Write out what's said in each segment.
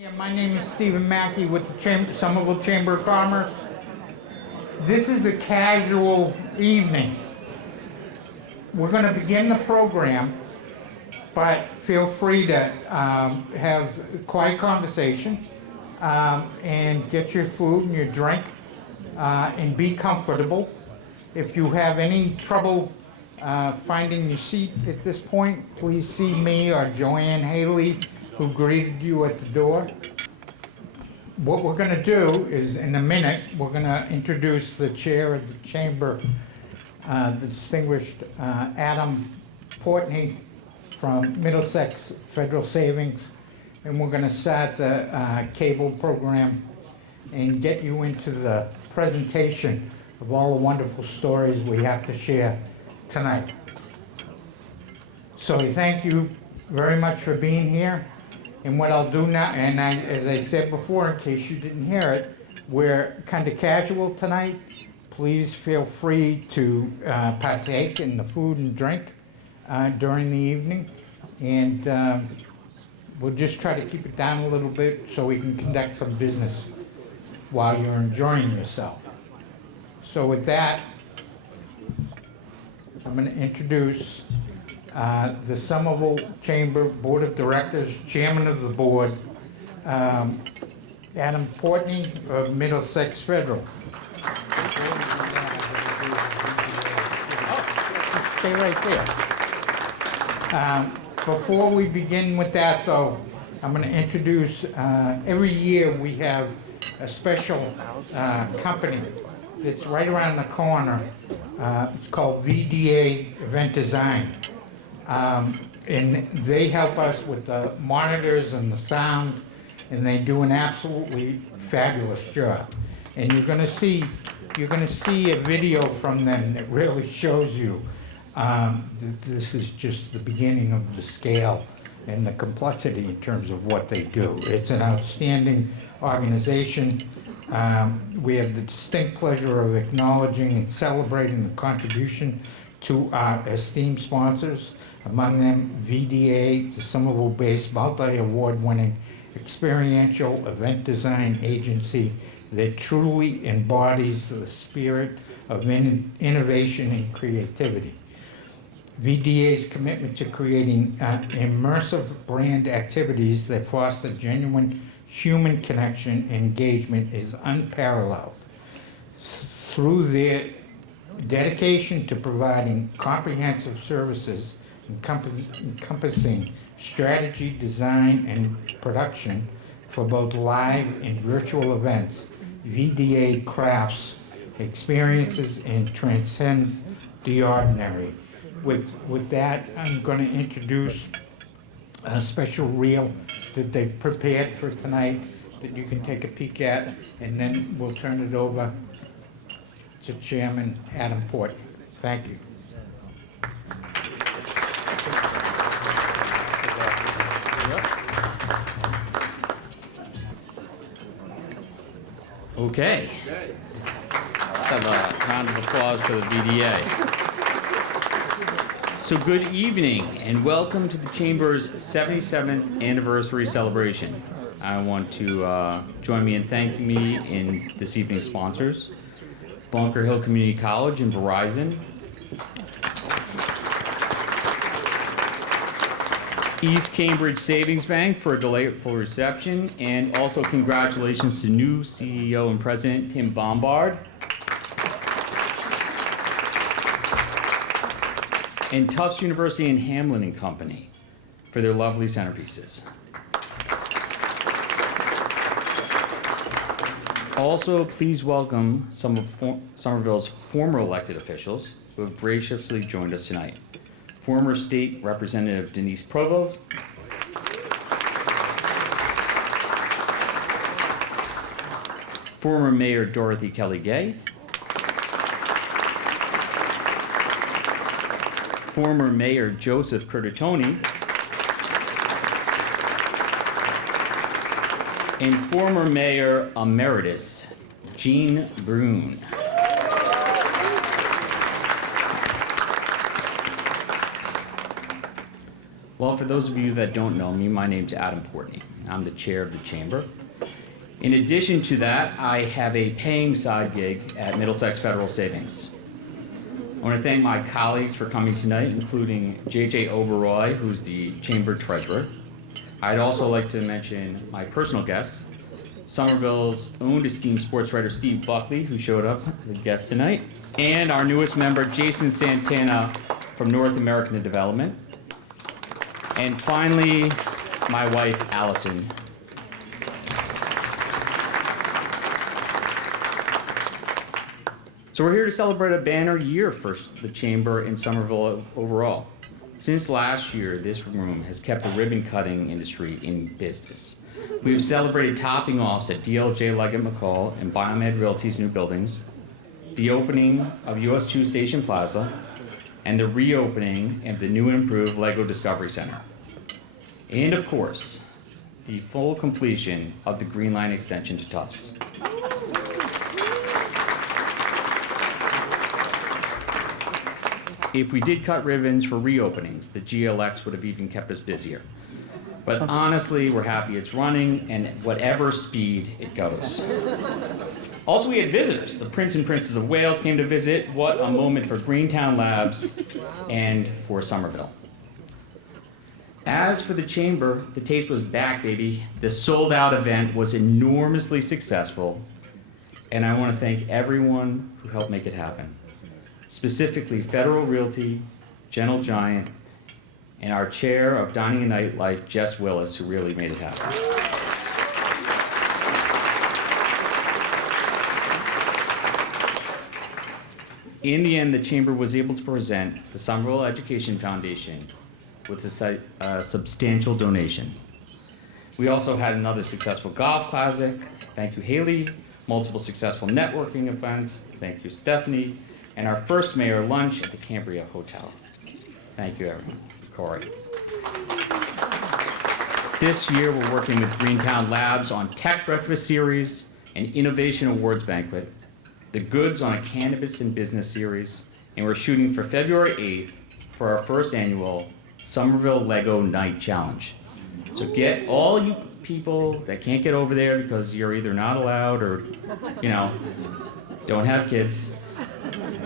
Yeah, my name is Stephen Mackey with the Somerville Chamber of Commerce. This is a casual evening. We're going to begin the program, but feel free to have quiet conversation and get your food and your drink and be comfortable. If you have any trouble finding your seat at this point, please see me or Joanne Haley, who greeted you at the door. What we're going to do is, in a minute, we're going to introduce the chair of the chamber, the distinguished Adam Portney from Middlesex Federal Savings, and we're going to start the cable program and get you into the presentation of all the wonderful stories we have to share tonight. So we thank you very much for being here. And what I'll do now, and as I said before, in case you didn't hear it, we're kind of casual tonight. Please feel free to partake in the food and drink during the evening. And we'll just try to keep it down a little bit so we can conduct some business while you're enjoying yourself. So with that, I'm going to introduce the Somerville Chamber Board of Directors, Chairman of the Board, Adam Portney of Middlesex Federal. Just stay right there. Before we begin with that, though, I'm going to introduce, every year we have a special company that's right around the corner. It's called VDA Event Design. And they help us with the monitors and the sound, and they do an absolutely fabulous job. And you're going to see a video from them that really shows you that this is just the beginning of the scale and the complexity in terms of what they do. It's an outstanding organization. We have the distinct pleasure of acknowledging and celebrating the contribution to our esteemed sponsors, among them VDA, the Somerville-based multi-award-winning experiential event design agency that truly embodies the spirit of innovation and creativity. VDA's commitment to creating immersive brand activities that foster genuine human connection and engagement is unparalleled. Through their dedication to providing comprehensive services encompassing strategy, design, and production for both live and virtual events, VDA crafts experiences and transcends the ordinary. With that, I'm going to introduce a special reel that they've prepared for tonight that you can take a peek at, and then we'll turn it over to Chairman Adam Portney. Thank you. Okay. Let's have a round of applause for the VDA. So good evening and welcome to the Chamber's 77th anniversary celebration. I want to join me in thanking me in this evening's sponsors, Bunker Hill Community College and Verizon, East Cambridge Savings Bank for a delightful reception, and also congratulations to new CEO and President Tim Bombard, and Tufts University and Hamlin and Company for their lovely centerpieces. Also, please welcome some of Somerville's former elected officials who have graciously joined us tonight. Former State Representative Denise Provost, former Mayor Dorothy Kelly Gay, former Mayor Joseph Curtatone, and former Mayor Emeritus Jean Brune. Well, for those of you that don't know me, my name's Adam Portney. I'm the chair of the chamber. In addition to that, I have a paying side gig at Middlesex Federal Savings. I want to thank my colleagues for coming tonight, including J.J. Overroy, who's the chamber treasurer. I'd also like to mention my personal guests, Somerville's own esteemed sports writer Steve Buckley, who showed up as a guest tonight, and our newest member, Jason Santana from North American Development. And finally, my wife, Allison. So we're here to celebrate a banner year for the Chamber in Somerville overall. Since last year, this room has kept the ribbon cutting industry in business. We've celebrated topping offs at DLJ Leggett McCall and Biomed Realty's new buildings, the opening of US 2 Station Plaza, and the reopening of the new improved Lego Discovery Center. And of course, the full completion of the Green Line extension to Tufts. If we did cut ribbons for reopenings, the GLX would have even kept us busier. But honestly, we're happy it's running, and at whatever speed it goes. Also, we had visitors. The Prince and Princess of Wales came to visit. What a moment for Greentown Labs and for Somerville. As for the chamber, the taste was back, baby. The sold-out event was enormously successful, and I want to thank everyone who helped make it happen. Specifically, Federal Realty, Gentle Giant, and our chair of Dining and Nightlife, Jess Willis, who really made it happen. In the end, the chamber was able to present the Somerville Education Foundation with a substantial donation. We also had another successful golf classic. Thank you, Haley. Multiple successful networking events. Thank you, Stephanie. And our first mayor lunch at the Cambria Hotel. Thank you, everyone. Corey. This year, we're working with Greentown Labs on Tech Breakfast Series and Innovation Awards Banquet, the Goods on a Cannabis and Business Series, and we're shooting for February 8th for our first annual Somerville Lego Night Challenge. So get all you people that can't get over there because you're either not allowed or, don't have kids.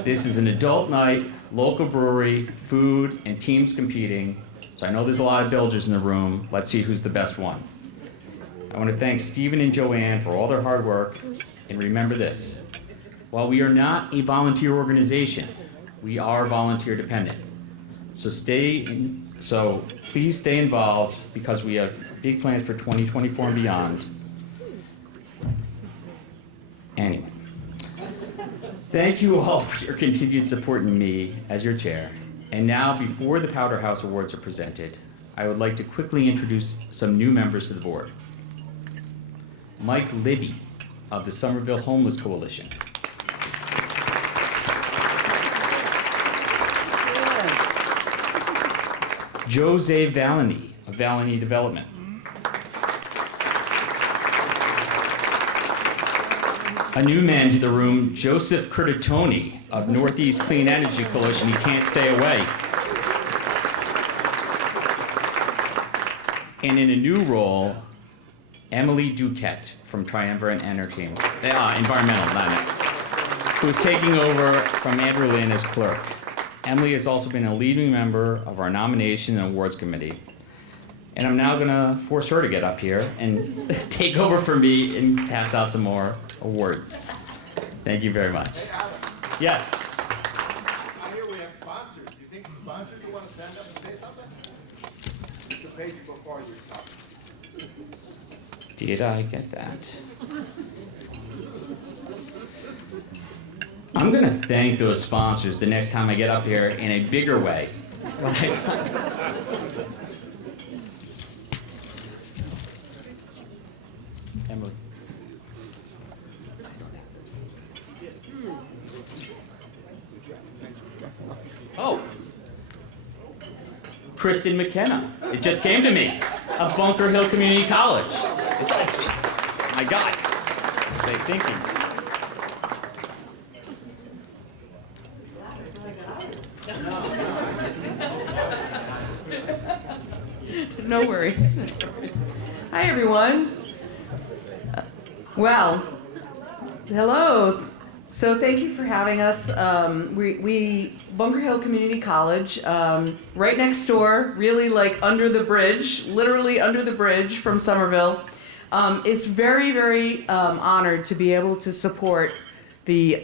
This is an adult night, local brewery, food, and teams competing. So I know there's a lot of Bilgers in the room. Let's see who's the best one. I want to thank Stephen and Joanne for all their hard work. And remember this, while we are not a volunteer organization, we are volunteer dependent. So please stay involved because we have big plans for 2024 and beyond. Anyway. Thank you all for your continued support in me as your chair. And now, before the Powderhouse Awards are presented, I would like to quickly introduce some new members to the board. Mike Libby of the Somerville Homeless Coalition. Jose Valani of Valani Development. A new man to the room, Joseph Curtatoni of Northeast Clean Energy Coalition. He can't stay away. And in a new role, Emily Duquette from Triumvirate Environmental, who is taking over from Andrew Lynn as clerk. Emily has also been a leading member of our nomination and awards committee. And I'm now gonna force her to get up here and take over for me and pass out some more awards. Thank you very much. Hey, Alan. Yes. I hear we have sponsors. Do you think the sponsors will want to stand up and say something? You can page you before you talk. Did I get that? I'm gonna thank those sponsors the next time I get up here in a bigger way. Emily. Oh, Kristen McKenna. It just came to me. Of Bunker Hill Community College. It's like, my God. They thinking. No worries. Hi, everyone. Well, hello. So thank you for having us. We Bunker Hill Community College, right next door, really like under the bridge, literally under the bridge from Somerville, is very, very honored to be able to support the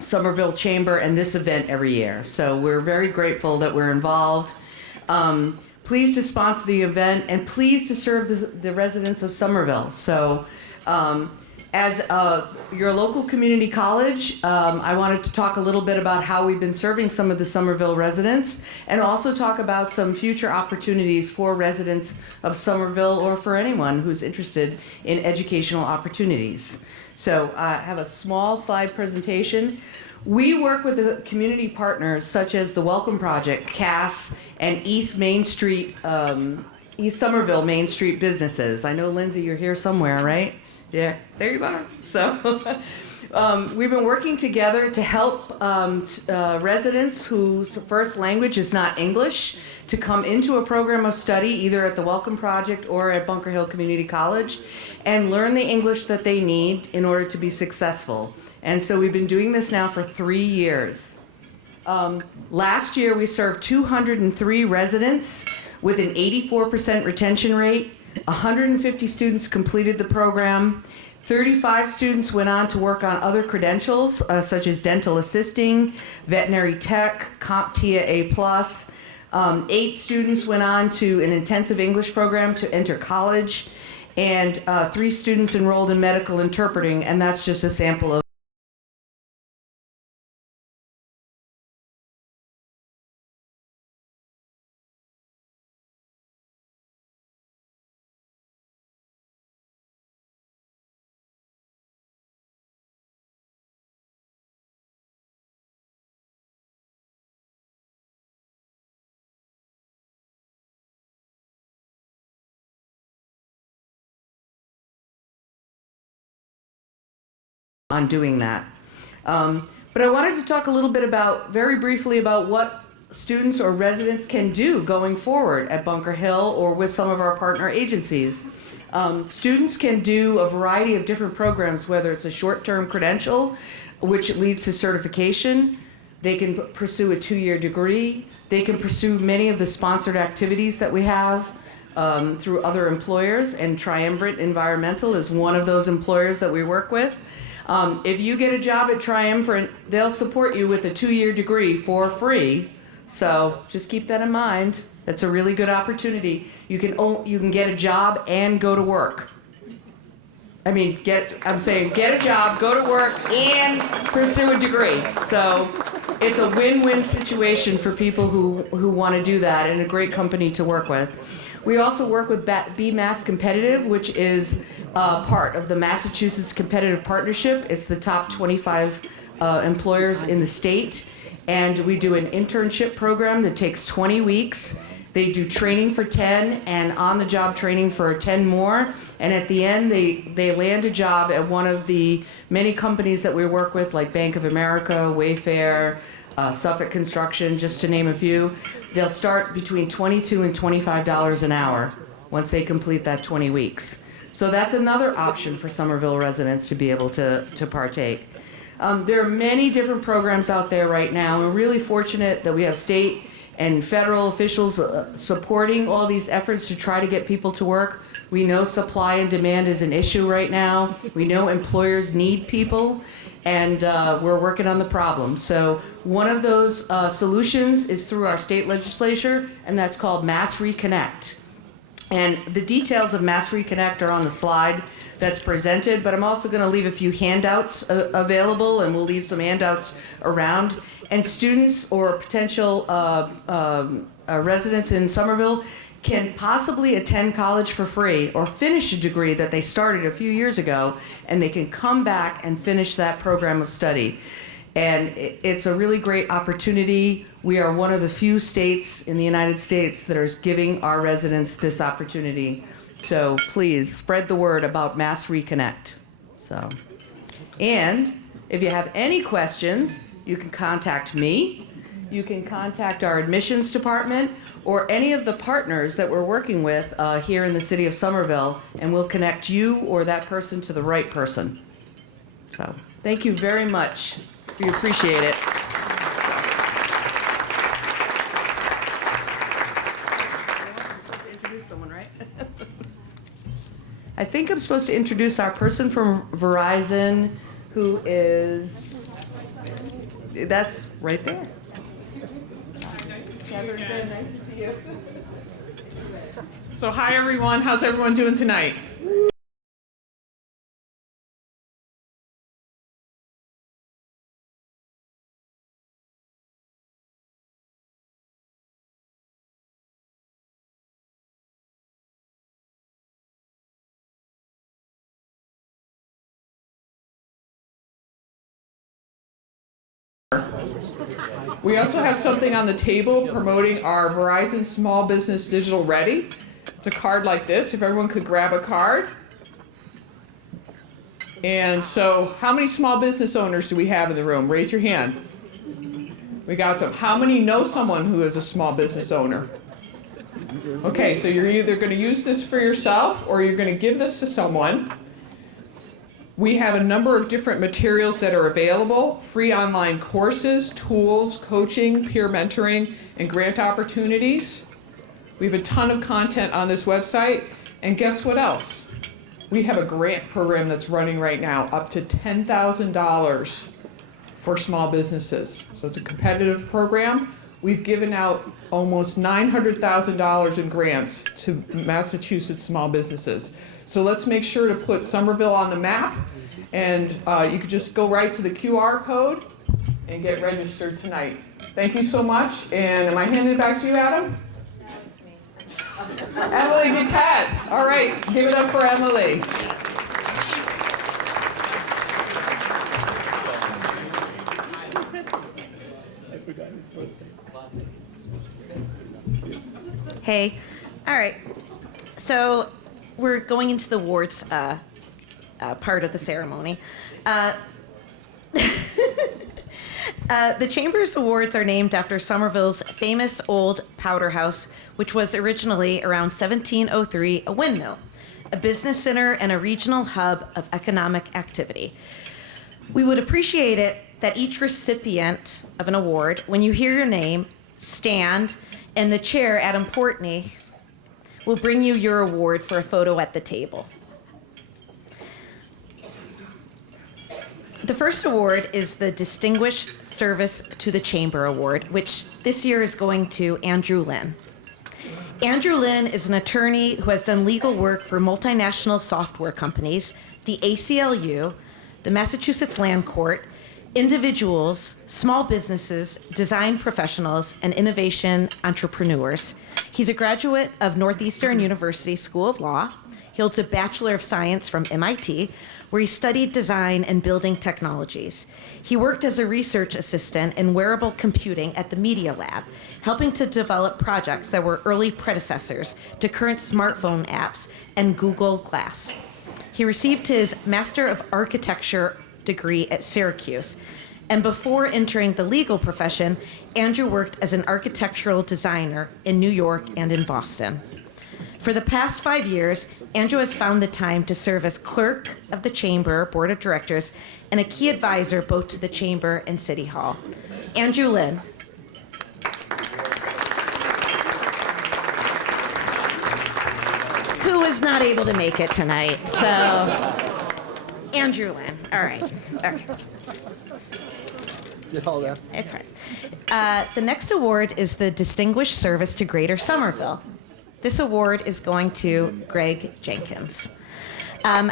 Somerville Chamber and this event every year. So we're very grateful that we're involved. Pleased to sponsor the event and pleased to serve the residents of Somerville. So as your local community college, I wanted to talk a little bit about how we've been serving some of the Somerville residents and also talk about some future opportunities for residents of Somerville or for anyone who's interested in educational opportunities. So I have a small slide presentation. We work with the community partners such as the Welcome Project, CAS, and East Somerville Main Street businesses. I know, Lindsay, you're here somewhere, right? Yeah, there you are. So we've been working together to help residents whose first language is not English to come into a program of study either at the Welcome Project or at Bunker Hill Community College and learn the English that they need in order to be successful. And so we've been doing this now for 3 years. Last year we served 203 residents with an 84% retention rate. 150 students completed the program. 35 students went on to work on other credentials, such as dental assisting, veterinary tech, CompTIA A+. 8 students went on to an intensive English program to enter college, and 3 students enrolled in medical interpreting, and that's just a sample of on doing that. But I wanted to talk a little bit about, very briefly, about what students or residents can do going forward at Bunker Hill or with some of our partner agencies. Students can do a variety of different programs, whether it's a short-term credential, which leads to certification. They can pursue a 2-year degree. They can pursue many of the sponsored activities that we have through other employers, and Triumvirate Environmental is one of those employers that we work with. If you get a job at Triumvirate, they'll support you with a 2-year degree for free. So just keep that in mind. That's a really good opportunity. You can get a job and go to work. I'm saying get a job, go to work, and pursue a degree. So it's a win-win situation for people who want to do that, and a great company to work with. We also work with Be Mass Competitive, which is part of the Massachusetts Competitive Partnership. It's the top 25 employers in the state. And we do an internship program that takes 20 weeks. They do training for 10 and on-the-job training for 10 more. And at the end, they land a job at one of the many companies that we work with, like Bank of America, Wayfair, Suffolk Construction, just to name a few. They'll start between $22 and $25 an hour once they complete that 20 weeks. So that's another option for Somerville residents to be able to partake. There are many different programs out there right now. We're really fortunate that we have state and federal officials supporting all these efforts to try to get people to work. We know supply and demand is an issue right now. We know employers need people, and we're working on the problem. So one of those solutions is through our state legislature, and that's called Mass Reconnect. And the details of Mass Reconnect are on the slide that's presented, but I'm also going to leave a few handouts available, and we'll leave some handouts around. And students or potential residents in Somerville can possibly attend college for free or finish a degree that they started a few years ago, and they can come back and finish that program of study. And it's a really great opportunity. We are one of the few states in the United States that are giving our residents this opportunity. So please spread the word about Mass Reconnect. So, and if you have any questions, you can contact me. You can contact our admissions department, or any of the partners that we're working with here in the city of Somerville, and we'll connect you or that person to the right person. So thank you very much. We appreciate it. I think I'm supposed to introduce our person from Verizon, who is, that's right there. Catherine, nice to see you. So hi everyone, how's everyone doing tonight? We also have something on the table promoting our Verizon Small Business Digital Ready. It's a card like this, if everyone could grab a card. And so, how many small business owners do we have in the room? Raise your hand. We got some. How many know someone who is a small business owner? Okay, so you're either going to use this for yourself or you're going to give this to someone. We have a number of different materials that are available, free online courses, tools, coaching, peer mentoring, and grant opportunities. We have a ton of content on this website, and guess what else? We have a grant program that's running right now, up to $10,000 for small businesses. So it's a competitive program. We've given out almost $900,000 in grants to Massachusetts small businesses. So let's make sure to put Somerville on the map, and you can just go right to the QR code and get registered tonight. Thank you so much, and am I handing it back to you, Adam? Emily Duquette. All right, give it up for Emily. Hey. All right. So we're going into the awards part of the ceremony. The Chamber's awards are named after Somerville's famous old Powderhouse, which was originally around 1703 a windmill, a business center and a regional hub of economic activity. We would appreciate it that each recipient of an award, when you hear your name, stand, and the chair, Adam Portney, will bring you your award for a photo at the table. The first award is the Distinguished Service to the Chamber Award, which this year is going to Andrew Lynn. Andrew Lynn is an attorney who has done legal work for multinational software companies, the ACLU, the Massachusetts Land Court, individuals, small businesses, design professionals, and innovation entrepreneurs. He's a graduate of Northeastern University School of Law. He holds a Bachelor of Science from MIT, where he studied design and building technologies. He worked as a research assistant in wearable computing at the Media Lab, helping to develop projects that were early predecessors to current smartphone apps and Google Glass. He received his Master of Architecture degree at Syracuse. And before entering the legal profession, Andrew worked as an architectural designer in New York and in Boston. For the past 5 years, Andrew has found the time to serve as clerk of the Chamber Board of Directors and a key advisor both to the Chamber and City Hall. Andrew Lynn. Who is not able to make it tonight, so Andrew Lynn. All right. Okay. It's all right. The next award is the Distinguished Service to Greater Somerville. This award is going to Greg Jenkins. Yeah.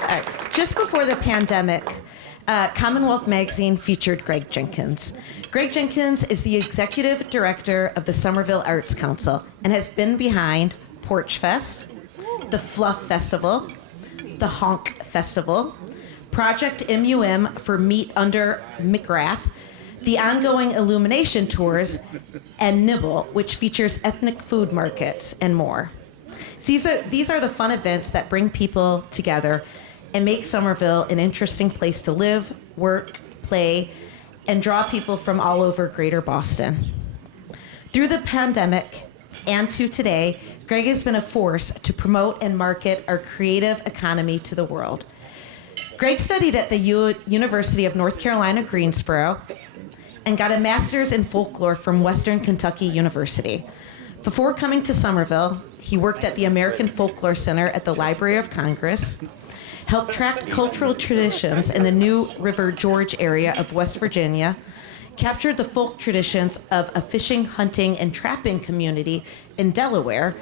All right. Just before the pandemic, Commonwealth Magazine featured Greg Jenkins. Greg Jenkins is the executive director of the Somerville Arts Council and has been behind Porch Fest, the Fluff Festival, the Honk Festival, Project MUM for Meat Under McGrath, the ongoing Illumination Tours, and Nibble, which features ethnic food markets and more. These are the fun events that bring people together and make Somerville an interesting place to live, work, play, and draw people from all over Greater Boston. Through the pandemic and to today, Greg has been a force to promote and market our creative economy to the world. Greg studied at the University of North Carolina, Greensboro, and got a master's in folklore from Western Kentucky University. Before coming to Somerville, he worked at the American Folklore Center at the Library of Congress, helped track cultural traditions in the New River Gorge area of West Virginia, captured the folk traditions of a fishing, hunting, and trapping community in Delaware,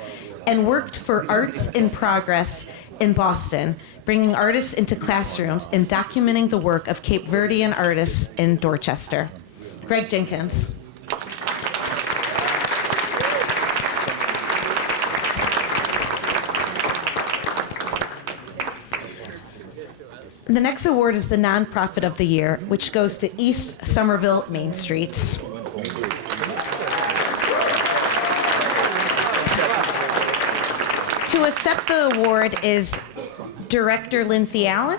and worked for Arts in Progress in Boston, bringing artists into classrooms and documenting the work of Cape Verdean artists in Dorchester. Greg Jenkins. The next award is the Nonprofit of the Year, which goes to East Somerville Main Streets. To accept the award is Director Lindsay Allen.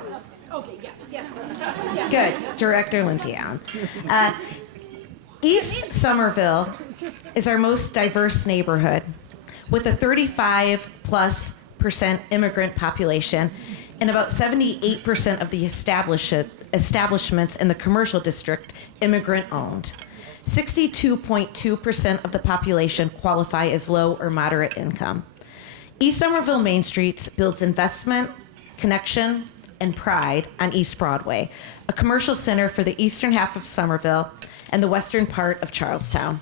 Okay, yes, yeah. Good, Director Lindsay Allen. East Somerville is our most diverse neighborhood with a 35+% immigrant population and about 78% of the establishments in the commercial district immigrant owned. 62.2% of the population qualify as low or moderate income. East Somerville Main Streets builds investment, connection, and pride on East Broadway, a commercial center for the eastern half of Somerville and the western part of Charlestown.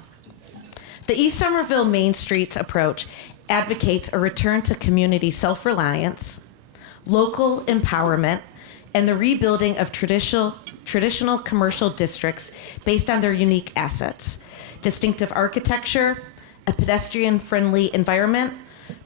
The East Somerville Main Streets approach advocates a return to community self-reliance, local empowerment, and the rebuilding of traditional commercial districts based on their unique assets, distinctive architecture, a pedestrian-friendly environment,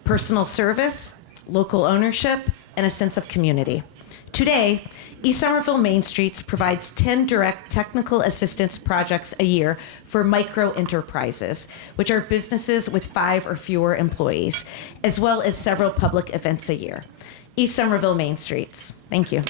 personal service, local ownership, and a sense of community. Today, East Somerville Main Streets provides 10 direct technical assistance projects a year for micro enterprises, which are businesses with 5 or fewer employees, as well as several public events a year. East Somerville Main Streets. Thank you.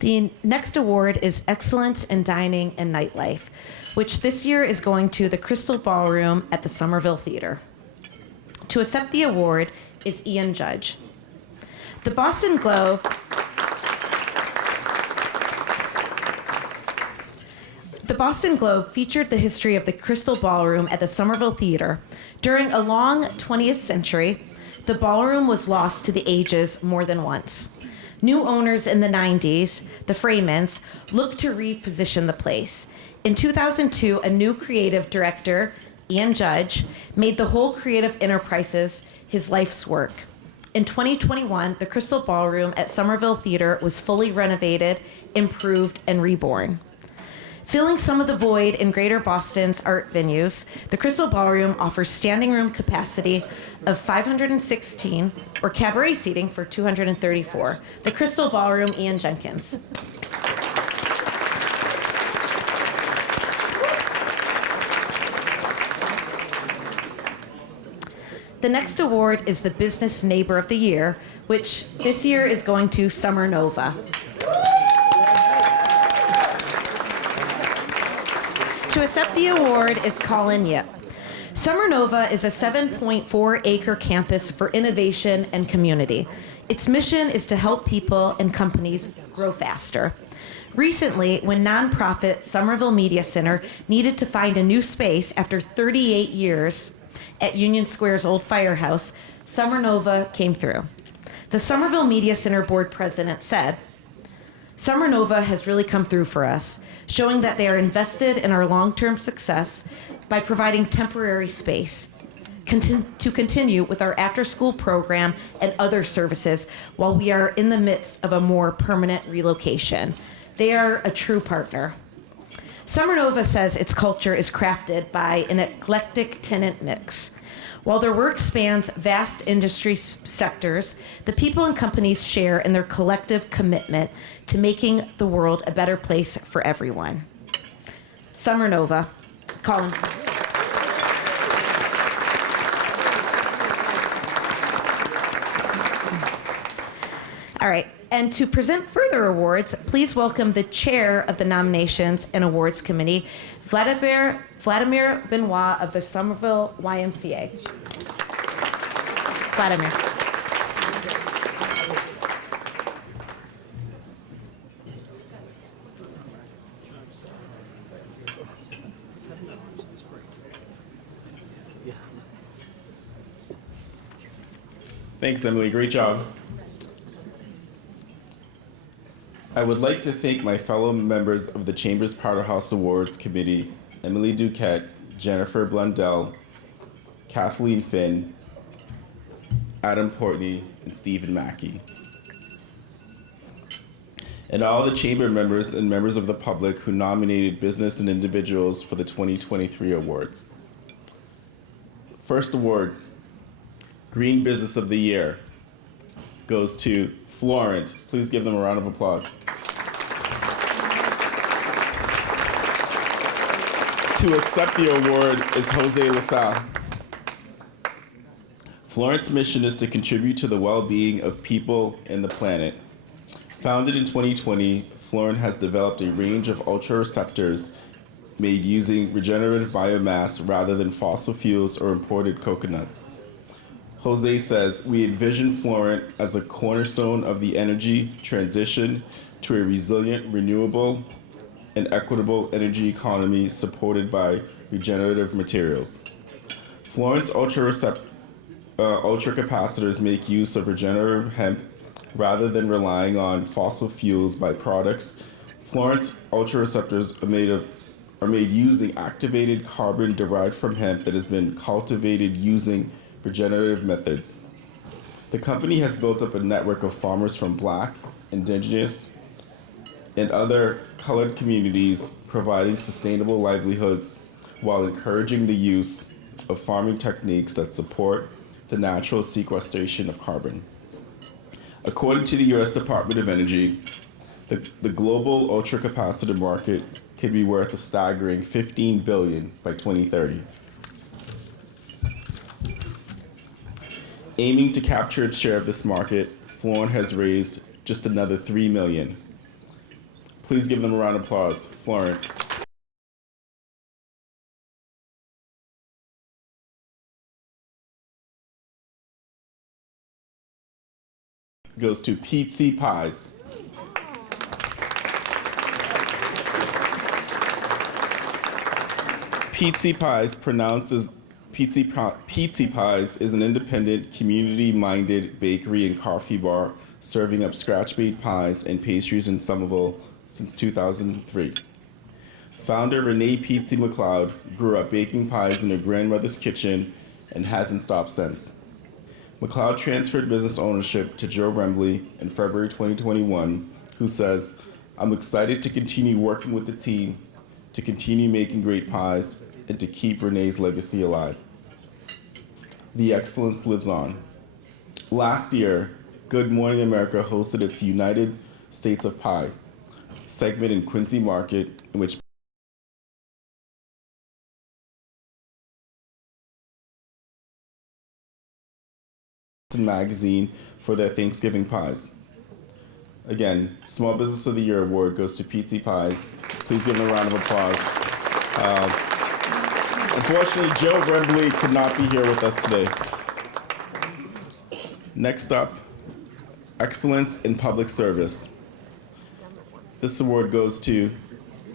The next award is Excellence in Dining and Nightlife, which this year is going to the Crystal Ballroom at the Somerville Theater. To accept the award is Ian Judge. The Boston Globe featured the history of the Crystal Ballroom at the Somerville Theater. During a long 20th century, the ballroom was lost to the ages more than once. New owners in the 90s, the Freemans, looked to reposition the place. In 2002, a new creative director, Ian Judge, made the whole creative enterprises his life's work. In 2021, the Crystal Ballroom at Somerville Theater was fully renovated, improved, and reborn. Filling some of the void in Greater Boston's art venues, the Crystal Ballroom offers standing room capacity of 516 or cabaret seating for 234. The Crystal Ballroom, Ian Jenkins. The next award is the Business Neighbor of the Year, which this year is going to Summer Nova. To accept the award is Colin Yip. Summer Nova is a 7.4-acre campus for innovation and community. Its mission is to help people and companies grow faster. Recently, when nonprofit Somerville Media Center needed to find a new space after 38 years at Union Square's old firehouse, Summer Nova came through. The Somerville Media Center board president said, "Summer Nova has really come through for us, showing that they are invested in our long-term success by providing temporary space to continue with our after-school program and other services while we are in the midst of a more permanent relocation. They are a true partner." Summer Nova says its culture is crafted by an eclectic tenant mix. While their work spans vast industry sectors, the people and companies share in their collective commitment to making the world a better place for everyone. Summer Nova. Colin. All right. And to present further awards, please welcome the chair of the Nominations and Awards Committee, Vladimir Benoit of the Somerville YMCA. Vladimir. Thanks, Emily. Great job. I would like to thank my fellow members of the Chamber's Powderhouse Awards Committee, Emily Duquette, Jennifer Blundell, Kathleen Finn, Adam Portney, and Stephen Mackey. And all the Chamber members and members of the public who nominated business and individuals for the 2023 awards. First award, Green Business of the Year, goes to Florent. Please give them a round of applause. To accept the award is Jose LaSalle. Florent's mission is to contribute to the well-being of people and the planet. Founded in 2020, Florent has developed a range of ultra-receptors made using regenerative biomass rather than fossil fuels or imported coconuts. Jose says, we envision Florent as a cornerstone of the energy transition to a resilient, renewable, and equitable energy economy supported by regenerative materials. Florent's ultracapacitors make use of regenerative hemp rather than relying on fossil fuels byproducts. Florent's ultrareceptors are made using activated carbon derived from hemp that has been cultivated using regenerative methods. The company has built up a network of farmers from Black, Indigenous, and other colored communities, providing sustainable livelihoods while encouraging the use of farming techniques that support the natural sequestration of carbon. According to the U.S. Department of Energy, the global ultracapacitor market could be worth a staggering $15 billion by 2030. Aiming to capture its share of this market, Florent has raised just another $3 million. Please give them a round of applause. Florent. Goes to Pizza Pies. Pizza Pies pronounces Pizza Pies is an independent, community-minded bakery and coffee bar serving up scratch-made pies and pastries in Somerville since 2003. Founder Renee Pizza McLeod grew up baking pies in her grandmother's kitchen and hasn't stopped since. McLeod transferred business ownership to Joe Rembley in February 2021, who says, I'm excited to continue working with the team, to continue making great pies, and to keep Renee's legacy alive. The excellence lives on. Last year, Good Morning America hosted its United States of Pie segment in Quincy Market, in which magazine for their Thanksgiving pies. Again, Small Business of the Year award goes to Pizza Pies. Please give them a round of applause. Unfortunately, Joe Rembley could not be here with us today. Next up, Excellence in Public Service. This award goes to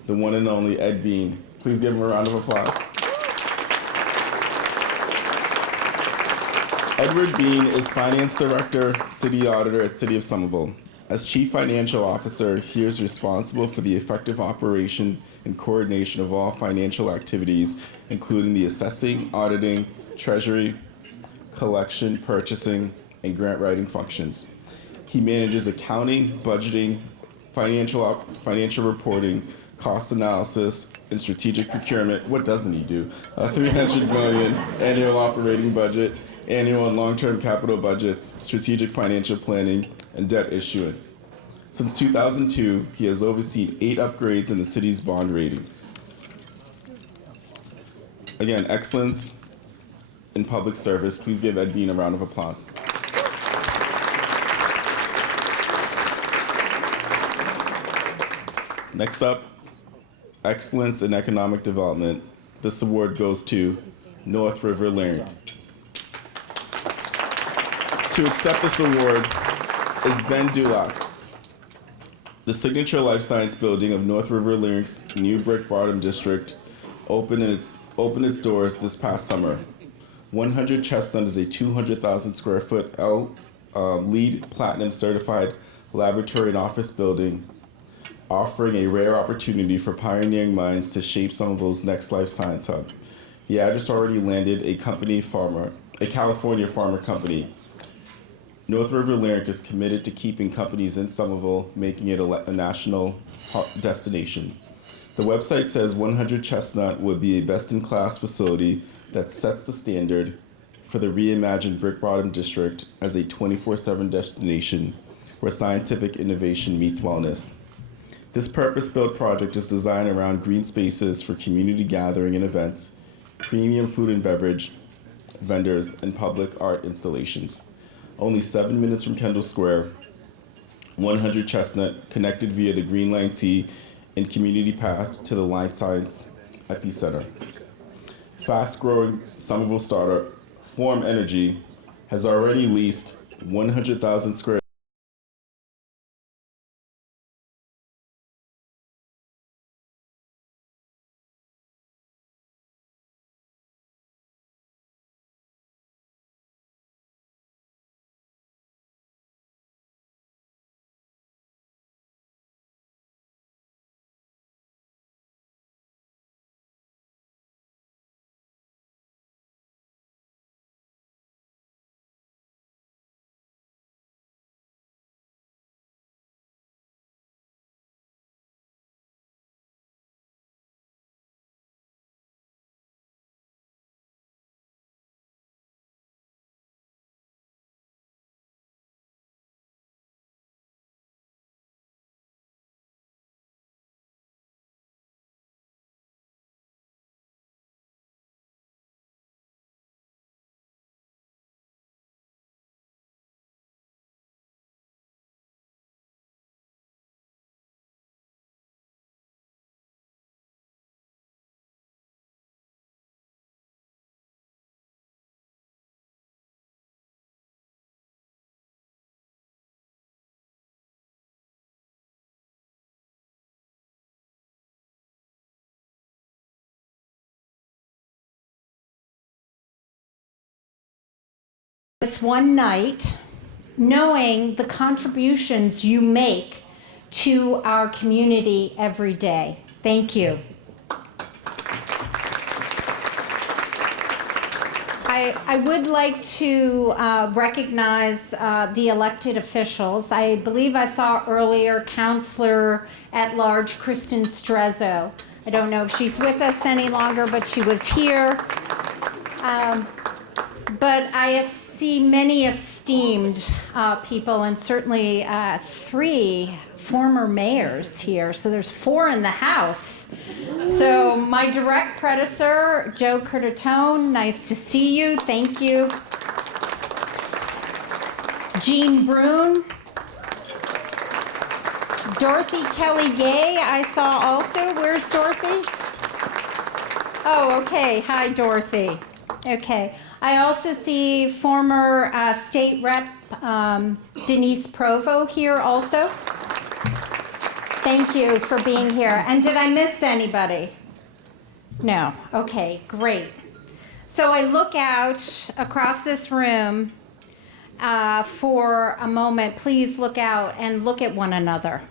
the one and only Ed Bean. Please give him a round of applause. Edward Bean is Finance Director, City Auditor at City of Somerville. As Chief Financial Officer, he is responsible for the effective operation and coordination of all financial activities, including the assessing, auditing, treasury, collection, purchasing, and grant writing functions. He manages accounting, budgeting, financial reporting, cost analysis, and strategic procurement. What doesn't he do? $300 million annual operating budget, annual and long-term capital budgets, strategic financial planning, and debt issuance. Since 2002, he has overseen 8 upgrades in the city's bond rating. Again, excellence in public service. Please give Ed Bean a round of applause. Next up, Excellence in Economic Development. This award goes to North River Lyric. To accept this award is Ben Dulac. The signature life science building of North River Lyric's new Brick Bottom district opened its doors this past summer. 100 Chestnut is a 200,000 square foot LEED Platinum certified laboratory and office building, offering a rare opportunity for pioneering minds to shape Somerville's next life science hub. The address already landed a California farmer company. North River Lyric is committed to keeping companies in Somerville, making it a national destination. The website says 100 Chestnut would be a best-in-class facility that sets the standard for the reimagined Brick Bottom district as a 24/7 destination where scientific innovation meets wellness. This purpose-built project is designed around green spaces for community gathering and events, premium food and beverage vendors, and public art installations. Only 7 minutes from Kendall Square, 100 Chestnut, connected via the Green Line T and community path to the Life Science Epicenter. Fast-growing Somerville startup Form Energy has already leased 100,000 square this one night, knowing the contributions you make to our community every day. Thank you. I would like to recognize the elected officials. I believe I saw earlier Councilor at Large Kristen Strezzo. I don't know if she's with us any longer, but she was here. But I see many esteemed people, and certainly 3 former mayors here. So there's 4 in the House. So my direct predecessor, Joe Curtatone, nice to see you. Thank you. Jean Brune. Dorothy Kelly Gay, I saw also. Where's Dorothy? Oh, okay. Hi, Dorothy. Okay. I also see former State Rep Denise Provo here also. Thank you for being here. And did I miss anybody? No. Okay, great. So I look out across this room for a moment. Please look out and look at one another.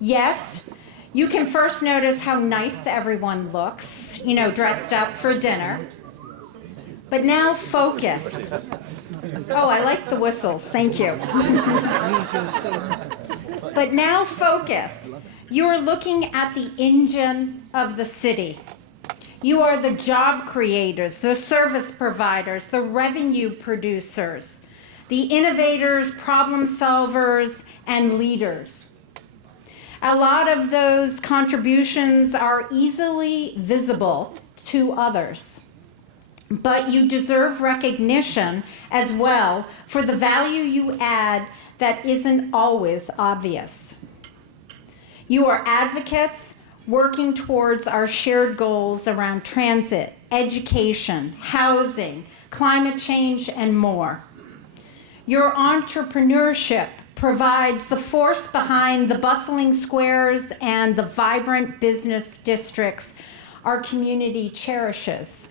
Yes, you can first notice how nice everyone looks, you know, dressed up for dinner. But now focus. Oh, I like the whistles. Thank you. But now focus. You are looking at the engine of the city. You are the job creators, the service providers, the revenue producers, the innovators, problem solvers, and leaders. A lot of those contributions are easily visible to others. But you deserve recognition as well for the value you add that isn't always obvious. You are advocates working towards our shared goals around transit, education, housing, climate change, and more. Your entrepreneurship provides the force behind the bustling squares and the vibrant business districts our community cherishes.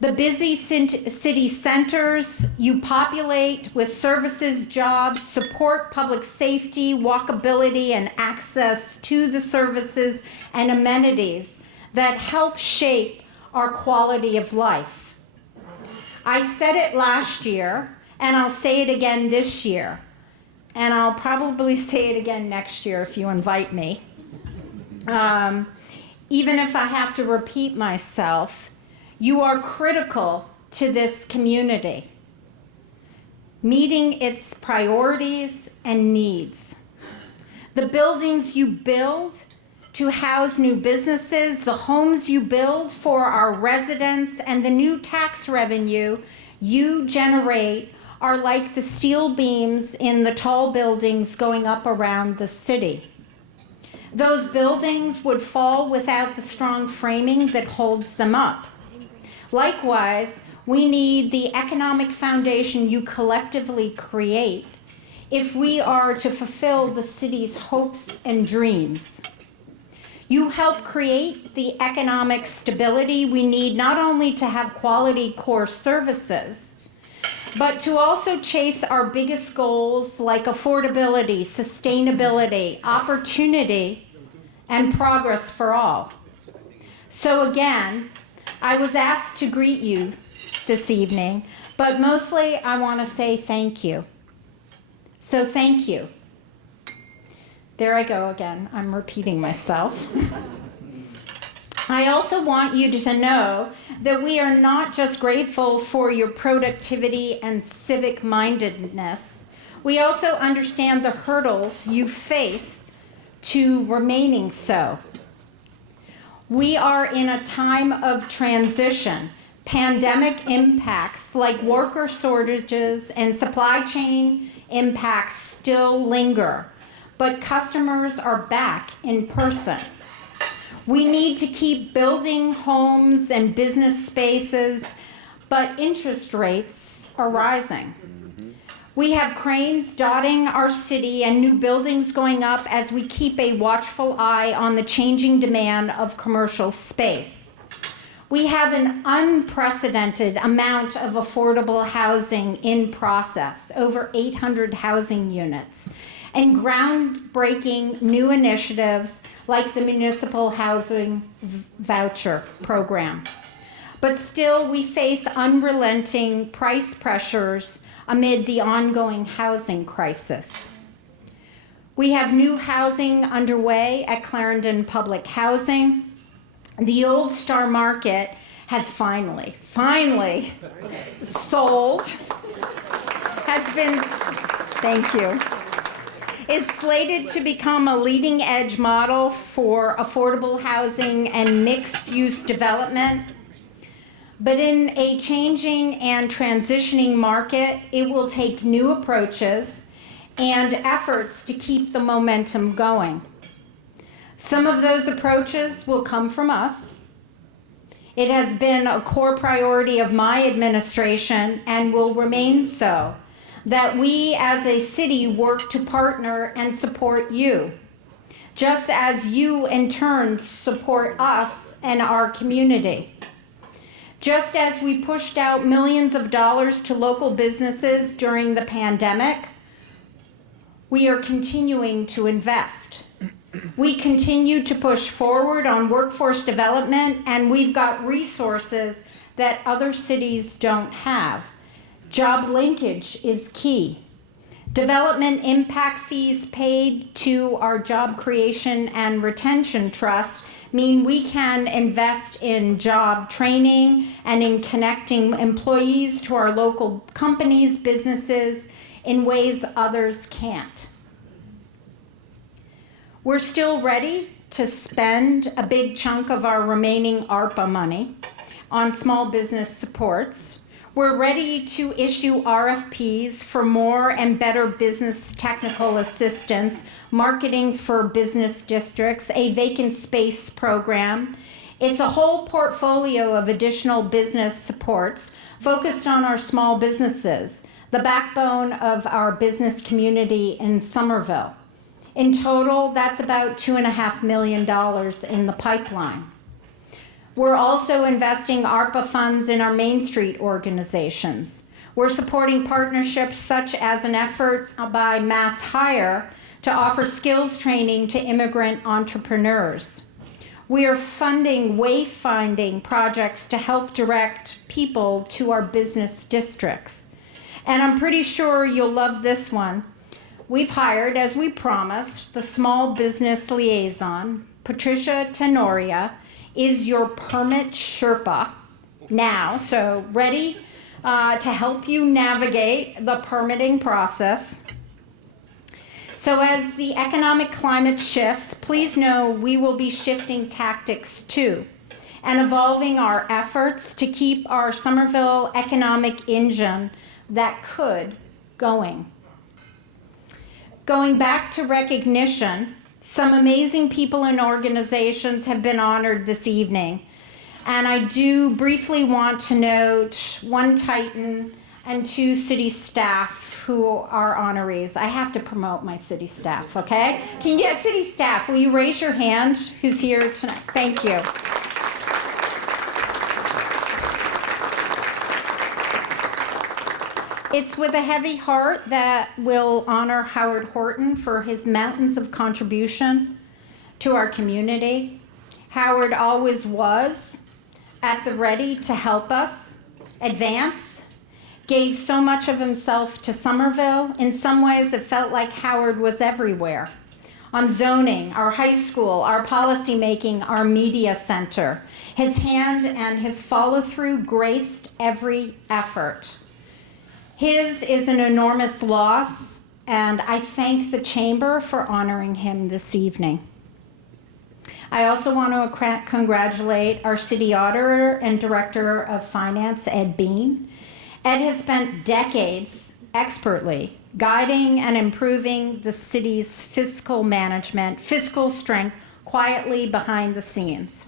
The busy city centers you populate with services, jobs, support public safety, walkability, and access to the services and amenities that help shape our quality of life. I said it last year, and I'll say it again this year, and I'll probably say it again next year if you invite me. Even if I have to repeat myself, you are critical to this community, meeting its priorities and needs. The buildings you build to house new businesses, the homes you build for our residents, and the new tax revenue you generate are like the steel beams in the tall buildings going up around the city. Those buildings would fall without the strong framing that holds them up. Likewise, we need the economic foundation you collectively create if we are to fulfill the city's hopes and dreams. You help create the economic stability we need not only to have quality core services, but to also chase our biggest goals like affordability, sustainability, opportunity, and progress for all. So again, I was asked to greet you this evening, but mostly I want to say thank you. So thank you. There I go again. I'm repeating myself. I also want you to know that we are not just grateful for your productivity and civic mindedness. We also understand the hurdles you face to remaining so. We are in a time of transition. Pandemic impacts like worker shortages and supply chain impacts still linger, but customers are back in person. We need to keep building homes and business spaces, but interest rates are rising. We have cranes dotting our city and new buildings going up as we keep a watchful eye on the changing demand of commercial space. We have an unprecedented amount of affordable housing in process, over 800 housing units, and groundbreaking new initiatives like the Municipal Housing Voucher Program. But still, we face unrelenting price pressures amid the ongoing housing crisis. We have new housing underway at Clarendon Public Housing. The Old Star Market has finally sold, thank you, is slated to become a leading edge model for affordable housing and mixed use development. But in a changing and transitioning market, it will take new approaches and efforts to keep the momentum going. Some of those approaches will come from us. It has been a core priority of my administration and will remain so, that we as a city work to partner and support you, just as you in turn support us and our community. Just as we pushed out millions of dollars to local businesses during the pandemic, we are continuing to invest. We continue to push forward on workforce development, and we've got resources that other cities don't have. Job linkage is key. Development impact fees paid to our Job Creation and Retention Trust mean we can invest in job training and in connecting employees to our local companies, businesses, in ways others can't. We're still ready to spend a big chunk of our remaining ARPA money on small business supports. We're ready to issue RFPs for more and better business technical assistance, marketing for business districts, a vacant space program. It's a whole portfolio of additional business supports focused on our small businesses, the backbone of our business community in Somerville. In total, that's about $2.5 million in the pipeline. We're also investing ARPA funds in our Main Street organizations. We're supporting partnerships such as an effort by Mass Hire to offer skills training to immigrant entrepreneurs. We are funding wayfinding projects to help direct people to our business districts. And I'm pretty sure you'll love this one. We've hired, as we promised, the small business liaison. Patricia Tenoria is your permit Sherpa now, so ready to help you navigate the permitting process. So as the economic climate shifts, please know we will be shifting tactics too and evolving our efforts to keep our Somerville economic engine that could going. Going back to recognition, some amazing people and organizations have been honored this evening. And I do briefly want to note one Titan and two city staff who are honorees. I have to promote my city staff, okay? Can you get city staff? Will you raise your hand who's here tonight? Thank you. It's with a heavy heart that we'll honor Howard Horton for his mountains of contribution to our community. Howard always was at the ready to help us advance, gave so much of himself to Somerville. In some ways, it felt like Howard was everywhere. On zoning, our high school, our policymaking, our media center. His hand and his follow-through graced every effort. His is an enormous loss, and I thank the Chamber for honoring him this evening. I also want to congratulate our City Auditor and Director of Finance, Ed Bean. Ed has spent decades expertly guiding and improving the city's fiscal management, fiscal strength, quietly behind the scenes.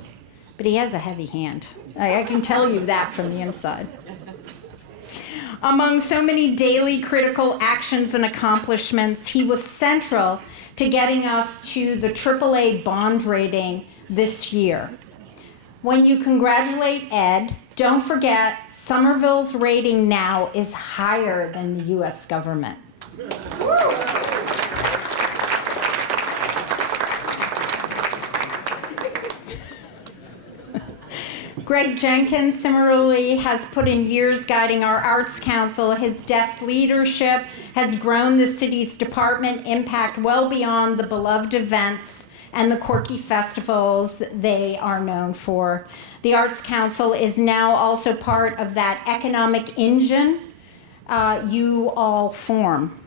But he has a heavy hand. I can tell you that from the inside. Among so many daily critical actions and accomplishments, he was central to getting us to the AAA bond rating this year. When you congratulate Ed, don't forget Somerville's rating now is higher than the U.S. government. Greg Jenkins similarly has put in years guiding our Arts Council. His deft leadership has grown the city's department impact well beyond the beloved events and the quirky festivals they are known for. The Arts Council is now also part of that economic engine you all form.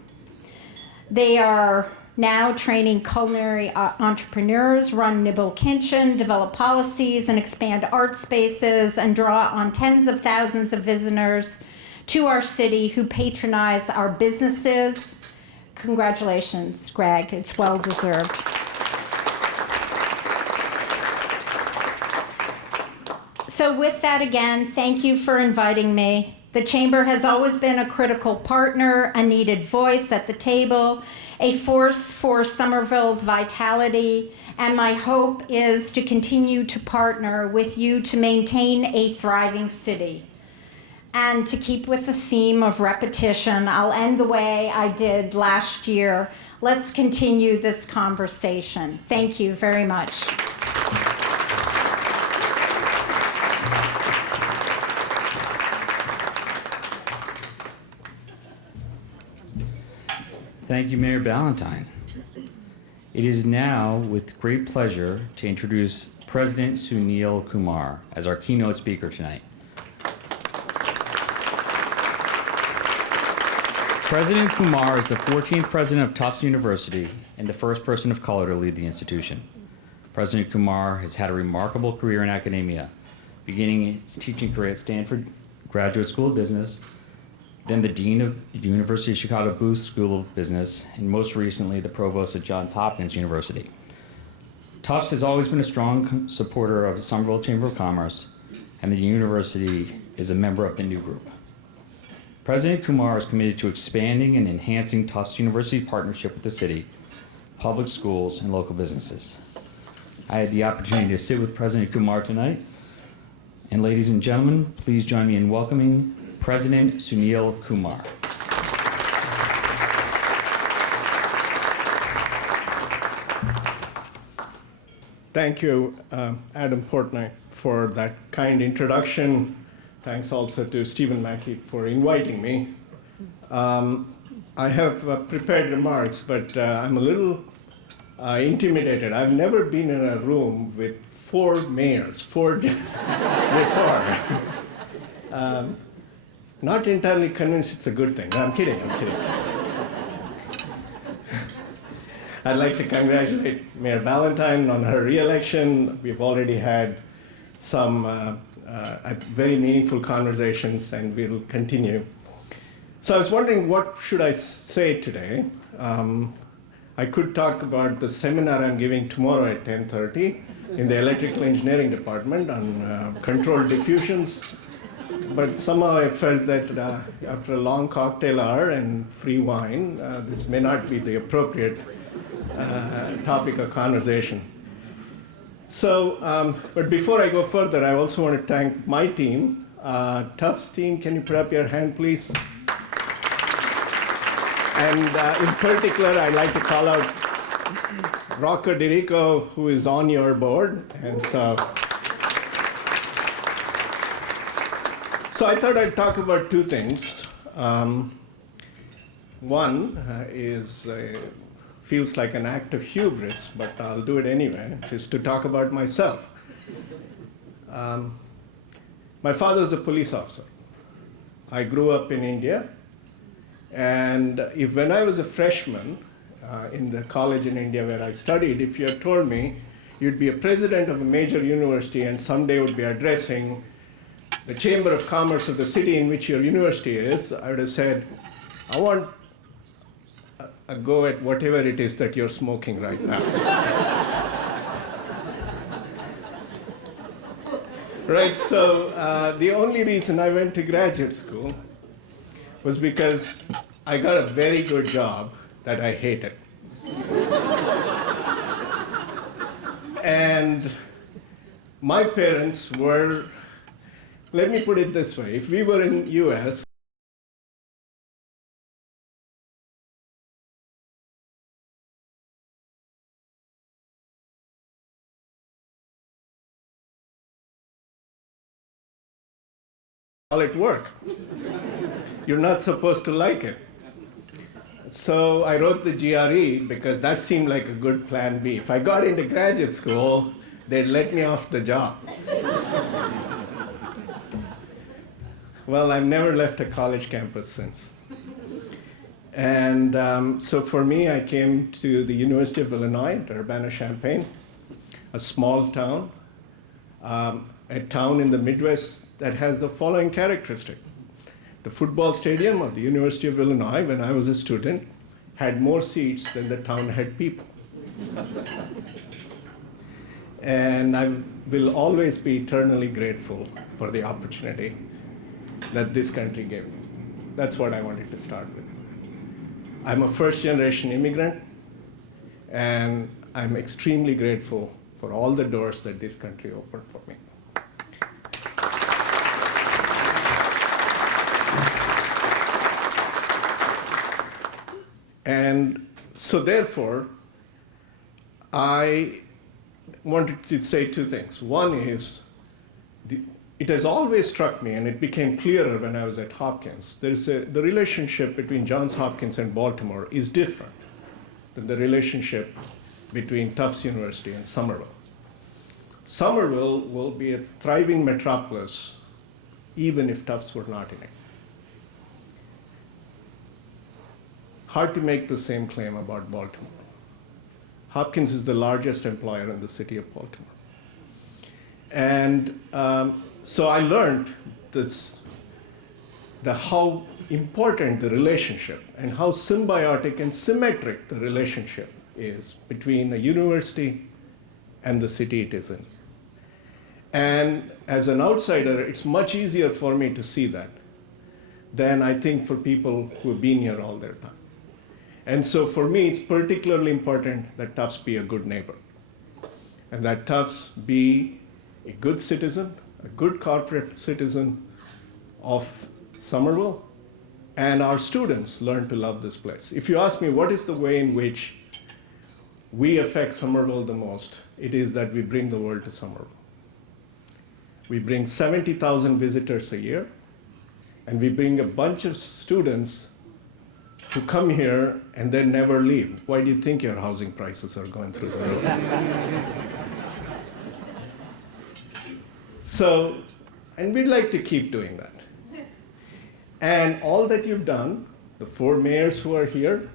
They are now training culinary entrepreneurs, run Nibble Kitchen, develop policies, and expand art spaces, and draw on tens of thousands of visitors to our city who patronize our businesses. Congratulations, Greg. It's well deserved. So with that, again, thank you for inviting me. The Chamber has always been a critical partner, a needed voice at the table, a force for Somerville's vitality, and my hope is to continue to partner with you to maintain a thriving city. And to keep with the theme of repetition, I'll end the way I did last year. Let's continue this conversation. Thank you very much. Thank you, Mayor Ballantyne. It is now with great pleasure to introduce President Sunil Kumar as our keynote speaker tonight. President Kumar is the 14th president of Tufts University and the first person of color to lead the institution. President Kumar has had a remarkable career in academia, beginning his teaching career at Stanford Graduate School of Business, then the Dean of the University of Chicago Booth School of Business, and most recently the Provost at Johns Hopkins University. Tufts has always been a strong supporter of the Somerville Chamber of Commerce, and the university is a member of the New Group. President Kumar is committed to expanding and enhancing Tufts University's partnership with the city, public schools, and local businesses. I had the opportunity to sit with President Kumar tonight, and ladies and gentlemen, please join me in welcoming President Sunil Kumar. Thank you, Adam Portnoy, for that kind introduction. Thanks also to Stephen Mackey for inviting me. I have prepared remarks, but I'm a little intimidated. I've never been in a room with four mayors, before. Not entirely convinced it's a good thing. No, I'm kidding. I'd like to congratulate Mayor Valentine on her re-election. We've already had some very meaningful conversations, and we'll continue. So I was wondering, what should I say today? I could talk about the seminar I'm giving tomorrow at 10:30 in the Electrical Engineering Department on controlled diffusions. But somehow I felt that after a long cocktail hour and free wine, this may not be the appropriate topic of conversation. So, but before I go further, I also want to thank my team. Tufts team, can you put up your hand, please? And in particular, I'd like to call out Rocco DiRico, who is on your board. And so I thought I'd talk about two things. One feels like an act of hubris, but I'll do it anyway, just to talk about myself. My father's a police officer. I grew up in India, and when I was a freshman in the college in India where I studied, if you had told me you'd be a president of a major university and someday would be addressing the Chamber of Commerce of the city in which your university is, I would have said, I want a go at whatever it is that you're smoking right now. Right, so the only reason I went to graduate school was because I got a very good job that I hated. And my parents were, let me put it this way, if we were in US, call it work. You're not supposed to like it. So I wrote the GRE because that seemed like a good plan B. If I got into graduate school, they'd let me off the job. Well, I've never left a college campus since. And so for me, I came to the University of Illinois at Urbana-Champaign, a small town, a town in the Midwest that has the following characteristic. The football stadium of the University of Illinois, when I was a student, had more seats than the town had people. And I will always be eternally grateful for the opportunity that this country gave me. That's what I wanted to start with. I'm a first-generation immigrant, and I'm extremely grateful for all the doors that this country opened for me. And so therefore, I wanted to say two things. One is, it has always struck me, and it became clearer when I was at Hopkins, the relationship between Johns Hopkins and Baltimore is different than the relationship between Tufts University and Somerville. Somerville will be a thriving metropolis even if Tufts were not in it. Hard to make the same claim about Baltimore. Hopkins is the largest employer in the city of Baltimore. And so I learned this how important the relationship and how symbiotic and symmetric the relationship is between a university and the city it is in. And as an outsider, it's much easier for me to see that than I think for people who have been here all their time. And so for me, it's particularly important that Tufts be a good neighbor, and that Tufts be a good citizen, a good corporate citizen of Somerville, and our students learn to love this place. If you ask me what is the way in which we affect Somerville the most, it is that we bring the world to Somerville. We bring 70,000 visitors a year, and we bring a bunch of students who come here and then never leave. Why do you think your housing prices are going through the roof? So, and we'd like to keep doing that. And all that you've done, the 4 mayors who are here,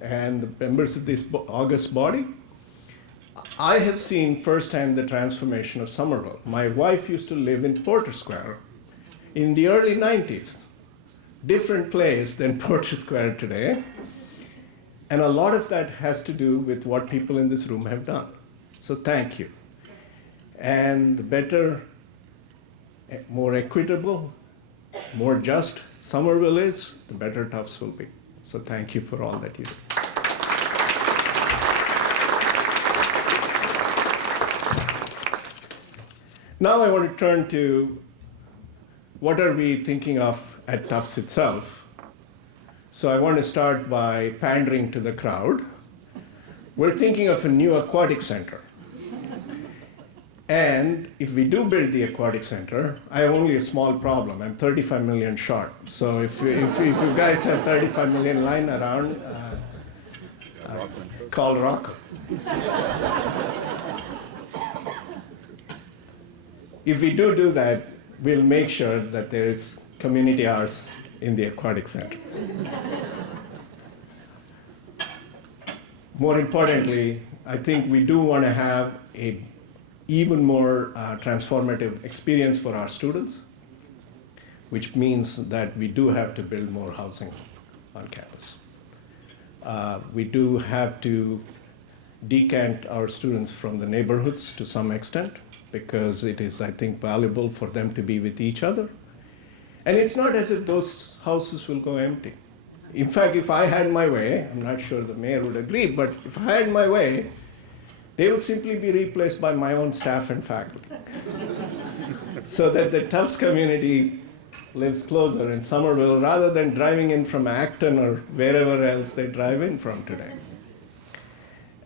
and the members of this august body, I have seen firsthand the transformation of Somerville. My wife used to live in Porter Square in the early 90s. Different place than Porter Square today. And a lot of that has to do with what people in this room have done. So thank you. And the better, more equitable, more just Somerville is, the better Tufts will be. So thank you for all that you do. Now I want to turn to what are we thinking of at Tufts itself. So I want to start by pandering to the crowd. We're thinking of a new aquatic center. And if we do build the aquatic center, I have only a small problem. I'm 35 million short. So if you guys have 35 million lying around, call Rock. If we do that, we'll make sure that there is community hours in the aquatic center. More importantly, I think we do want to have a even more transformative experience for our students, which means that we do have to build more housing on campus. We do have to decant our students from the neighborhoods to some extent, because it is, I think, valuable for them to be with each other. And it's not as if those houses will go empty. In fact, if I had my way, I'm not sure the mayor would agree, but if I had my way, they will simply be replaced by my own staff and faculty. So that the Tufts community lives closer in Somerville rather than driving in from Acton or wherever else they drive in from today.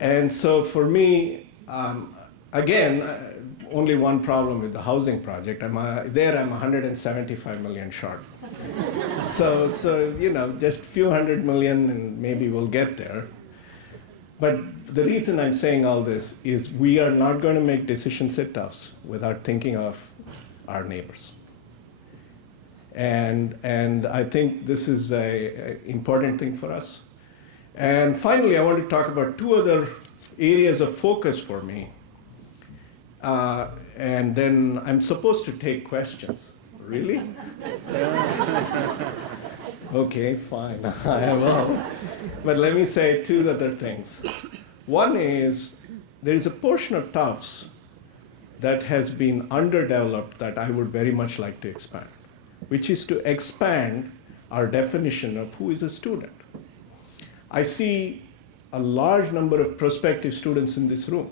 And so for me, again, only one problem with the housing project. I'm 175 million short. So you know, just a few hundred million and maybe we'll get there. But the reason I'm saying all this is we are not going to make decisions at Tufts without thinking of our neighbors. And I think this is an important thing for us. And finally, I want to talk about 2 other areas of focus for me. And then I'm supposed to take questions. Really? Okay, fine, I will. But let me say 2 other things. One is, there is a portion of Tufts that has been underdeveloped that I would very much like to expand, which is to expand our definition of who is a student. I see a large number of prospective students in this room.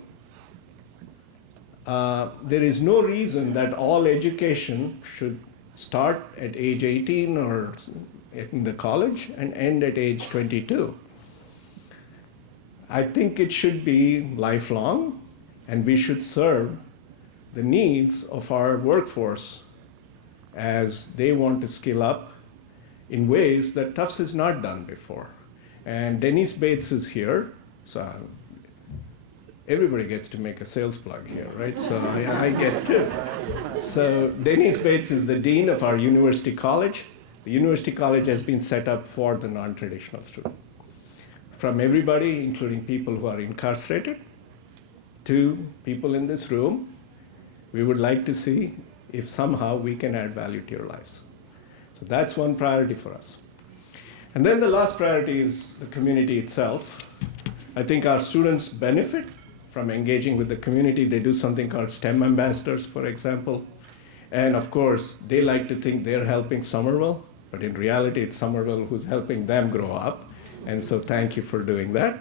There is no reason that all education should start at age 18 or in the college and end at age 22. I think it should be lifelong, and we should serve the needs of our workforce as they want to skill up in ways that Tufts has not done before. And Denise Bates is here, so everybody gets to make a sales plug here, right? So I get too. So Denise Bates is the dean of our university college. The university college has been set up for the non-traditional student. From everybody, including people who are incarcerated, to people in this room, we would like to see if somehow we can add value to your lives. So So that's one priority for us. And then the last priority is the community itself. I think our students benefit from engaging with the community. They do something called STEM ambassadors, for example. And of course, they like to think they're helping Somerville, but in reality, it's Somerville who's helping them grow up. And so thank you for doing that.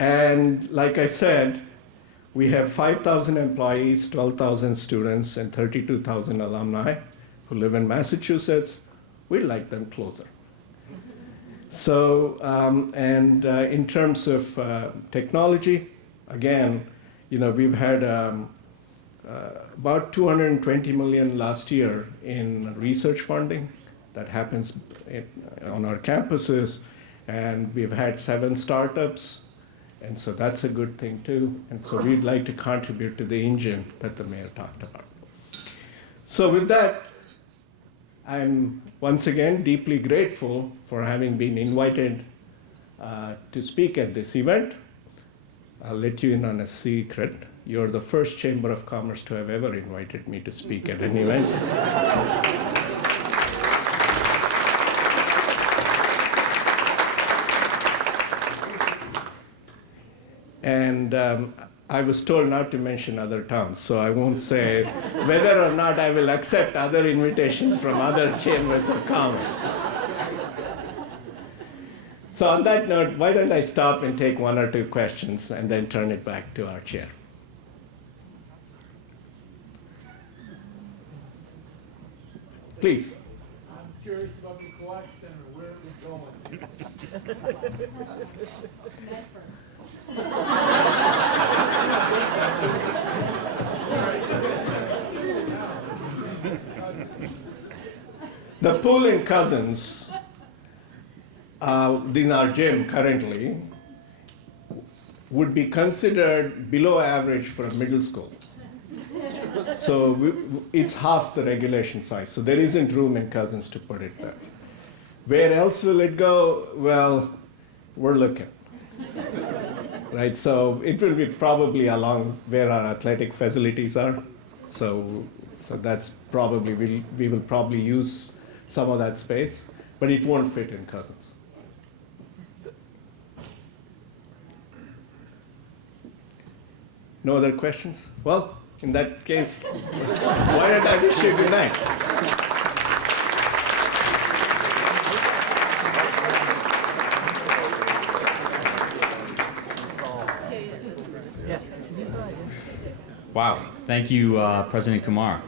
And like I said, we have 5,000 employees, 12,000 students, and 32,000 alumni who live in Massachusetts. We'd like them closer. So, in terms of technology, again, we've had about $220 million last year in research funding that happens on our campuses, and we've had 7 startups, and so that's a good thing too. And so we'd like to contribute to the engine that the mayor talked about. So with that, I'm once again deeply grateful for having been invited to speak at this event. I'll let you in on a secret. You're the first Chamber of Commerce to have ever invited me to speak at an event. And I was told not to mention other towns, so I won't say whether or not I will accept other invitations from other chambers of commerce. So on that note, why don't I stop and take 1 or 2 questions and then turn it back to our chair. Please. I'm curious about the Aquatic Center, where it was going. The pool in Cousins, in our gym currently, would be considered below average for a middle school. So it's half the regulation size. So there isn't room in Cousins to put it there. Where else will it go? Well, we're looking. Right, so it will be probably along where our athletic facilities are. So that's probably, we will probably use some of that space, but it won't fit in Cousins. No other questions? Well, in that case, why don't I wish you good night? Wow. Thank you, President Kumar.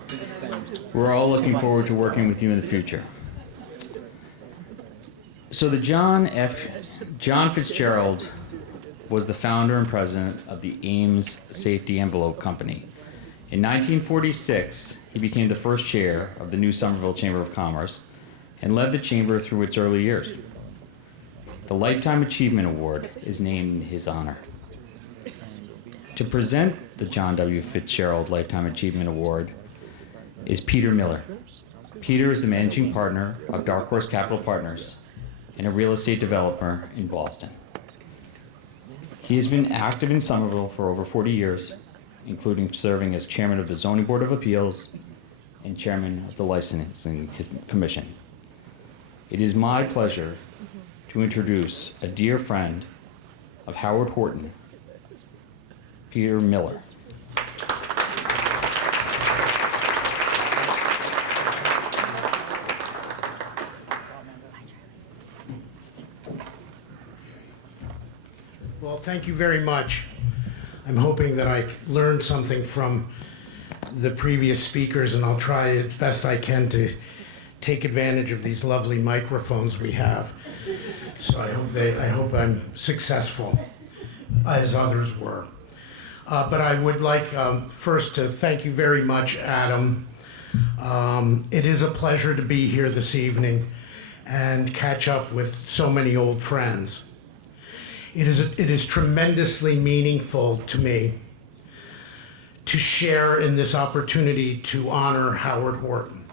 We're all looking forward to working with you in the future. So the John Fitzgerald was the founder and president of the Ames Safety Envelope Company. In 1946, he became the first chair of the new Somerville Chamber of Commerce and led the chamber through its early years. The Lifetime Achievement Award is named in his honor. To present the John W. Fitzgerald Lifetime Achievement Award is Peter Miller. Peter is the managing partner of Dark Horse Capital Partners and a real estate developer in Boston. He has been active in Somerville for over 40 years, including serving as chairman of the Zoning Board of Appeals and chairman of the Licensing Commission. It is my pleasure to introduce a dear friend of Howard Horton, Peter Miller. Well, thank you very much. I'm hoping that I learned something from the previous speakers, and I'll try as best I can to take advantage of these lovely microphones we have. So I hope I'm successful, as others were. But I would like first to thank you very much, Adam. It is a pleasure to be here this evening and catch up with so many old friends. It is tremendously meaningful to me to share in this opportunity to honor Howard Horton.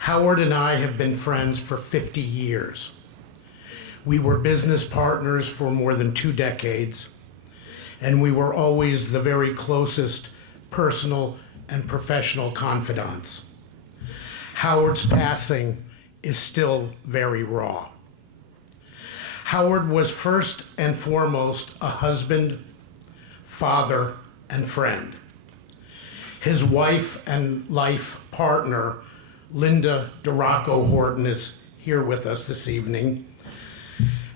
Howard and I have been friends for 50 years. We were business partners for more than 2 decades, and we were always the very closest personal and professional confidants. Howard's passing is still very raw. Howard was first and foremost a husband, father, and friend. His wife and life partner, Linda DeRocco Horton, is here with us this evening,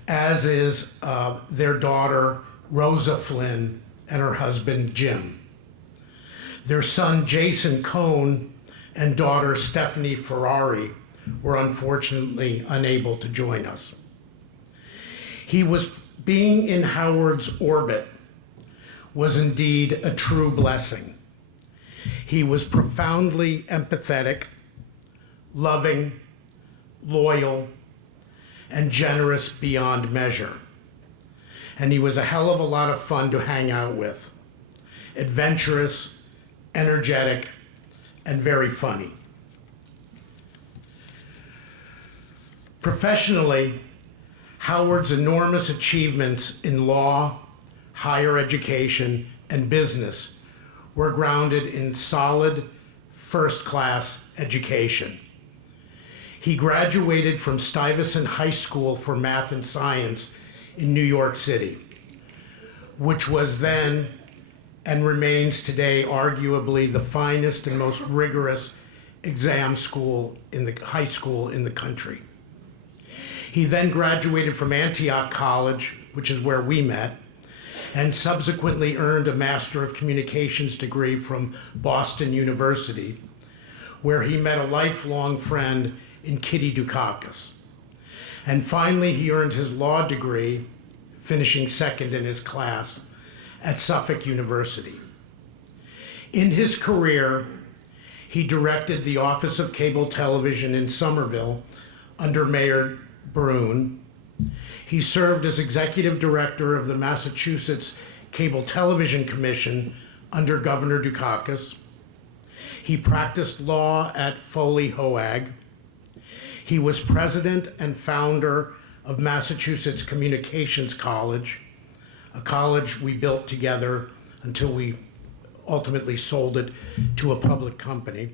as is their daughter, Rosa Flynn, and her husband, Jim. Their son, Jason Cohn, and daughter, Stephanie Ferrari, were unfortunately unable to join us. Being in Howard's orbit was indeed a true blessing. He was profoundly empathetic, loving, loyal, and generous beyond measure. And he was a hell of a lot of fun to hang out with. Adventurous, energetic, and very funny. Professionally, Howard's enormous achievements in law, higher education, and business were grounded in solid, first-class education. He graduated from Stuyvesant High School for Math and Science in New York City, which was then and remains today arguably the finest and most rigorous exam school in the high school in the country. He then graduated from Antioch College, which is where we met, and subsequently earned a Master of Communications degree from Boston University, where he met a lifelong friend in Kitty Dukakis. And finally, he earned his law degree, finishing second in his class, at Suffolk University. In his career, he directed the Office of Cable Television in Somerville under Mayor Brune. He served as executive director of the Massachusetts Cable Television Commission under Governor Dukakis. He practiced law at Foley Hoag. He was president and founder of Massachusetts Communications College, a college we built together until we ultimately sold it to a public company.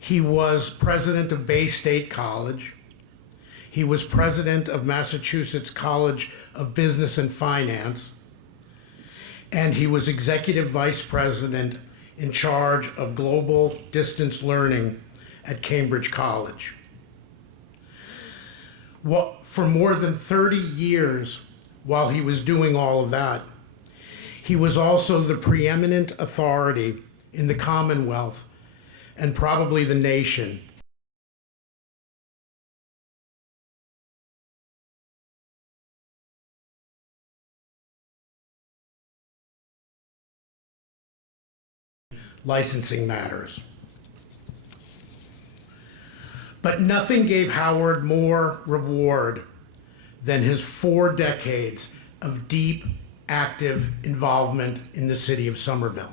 He was president of Bay State College. He was president of Massachusetts College of Business and Finance, and he was executive vice president in charge of global distance learning at Cambridge College. For more than 30 years, while he was doing all of that, he was also the preeminent authority in the Commonwealth and probably the nation licensing matters. But nothing gave Howard more reward than his 4 decades of deep, active involvement in the city of Somerville.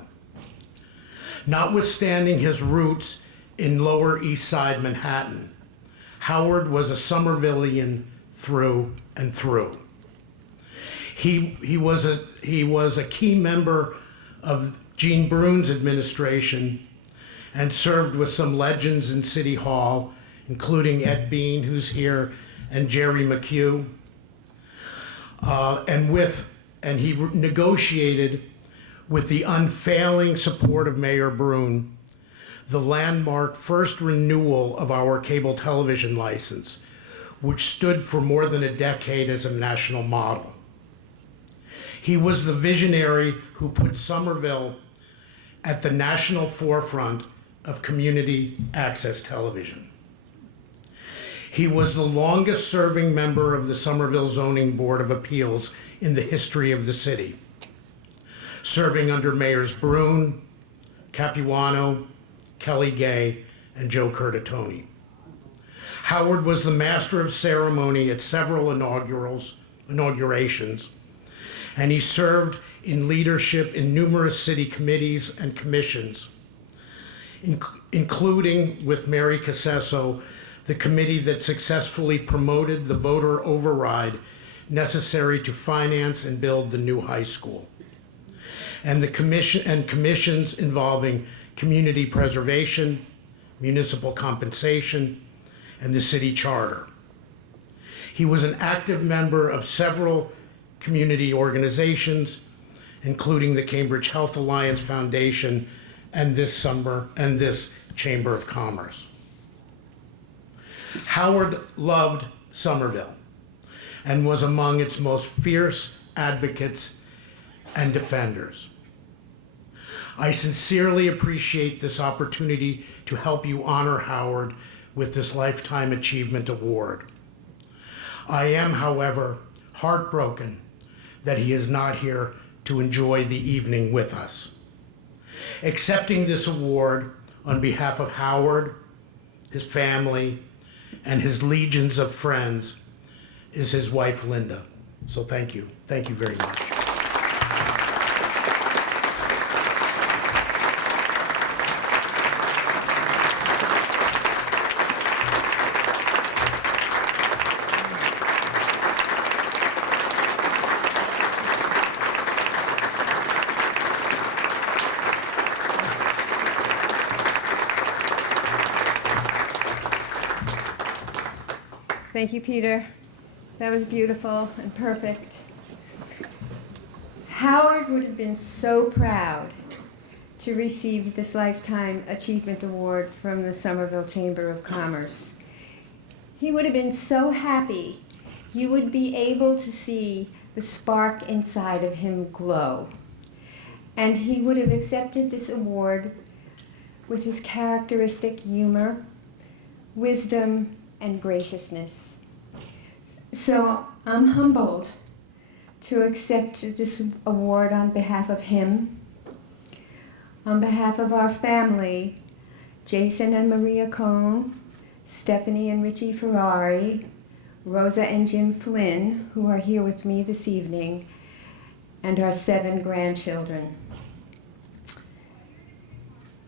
Notwithstanding his roots in Lower East Side Manhattan, Howard was a Somervillian through and through. He was a key member of Gene Brune's administration and served with some legends in City Hall, including Ed Bean, who's here, and Jerry McHugh. And he negotiated with the unfailing support of Mayor Brune the landmark first renewal of our cable television license, which stood for more than a decade as a national model. He was the visionary who put Somerville at the national forefront of community access television. He was the longest serving member of the Somerville Zoning Board of Appeals in the history of the city, serving under Mayors Brune, Capuano, Kelly Gay, and Joe Curtatone. Howard was the master of ceremony at several inaugurations, and he served in leadership in numerous city committees and commissions, including with Mary Casesso, the committee that successfully promoted the voter override necessary to finance and build the new high school, and commissions involving community preservation, municipal compensation, and the city charter. He was an active member of several community organizations, including the Cambridge Health Alliance Foundation and this Chamber of Commerce. Howard loved Somerville and was among its most fierce advocates and defenders. I sincerely appreciate this opportunity to help you honor Howard with this Lifetime Achievement Award. I am, however, heartbroken that he is not here to enjoy the evening with us. Accepting this award on behalf of Howard, his family, and his legions of friends is his wife, Linda. So thank you. Thank you very much. Thank you, Peter. That was beautiful and perfect. Howard would have been so proud to receive this Lifetime Achievement Award from the Somerville Chamber of Commerce. He would have been so happy. You would be able to see the spark inside of him glow. And he would have accepted this award with his characteristic humor, wisdom, and graciousness. So I'm humbled to accept this award on behalf of him, on behalf of our family, Jason and Maria Cohn, Stephanie and Richie Ferrari, Rosa and Jim Flynn, who are here with me this evening, and our 7 grandchildren.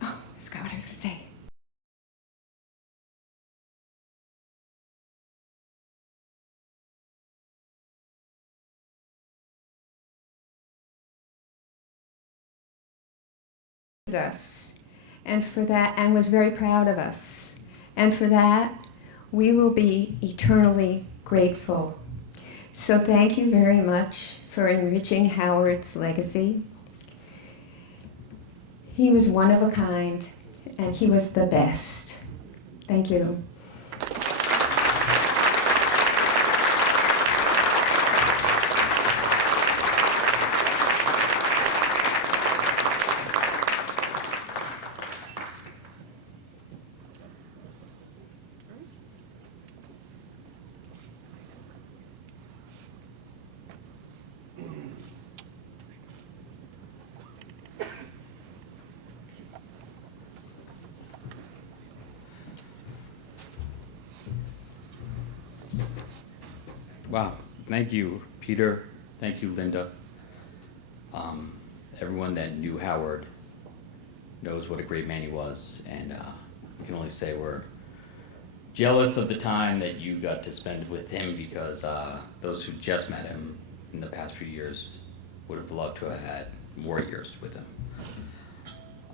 Oh, I forgot what I was going to say. Us, and for that, and was very proud of us, and for that we will be eternally grateful. So thank you very much for enriching Howard's legacy. He was one of a kind, and he was the best. Thank you. Wow, thank you, Peter. Thank you, Linda. Everyone that knew Howard knows what a great man he was, and I can only say we're jealous of the time that you got to spend with him, because those who just met him in the past few years would have loved to have had more years with him.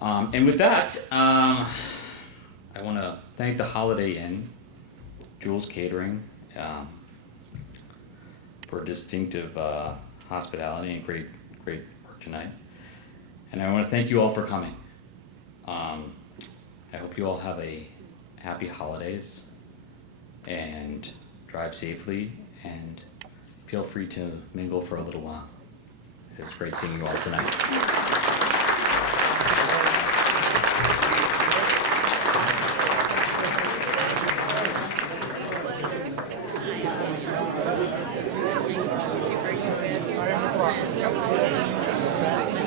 And with that, I want to thank the Holiday Inn, Jules Catering, for distinctive hospitality and great work tonight. And I want to thank you all for coming. I hope you all have a happy holidays and drive safely, and feel free to mingle for a little while. It's great seeing you all tonight. What's that?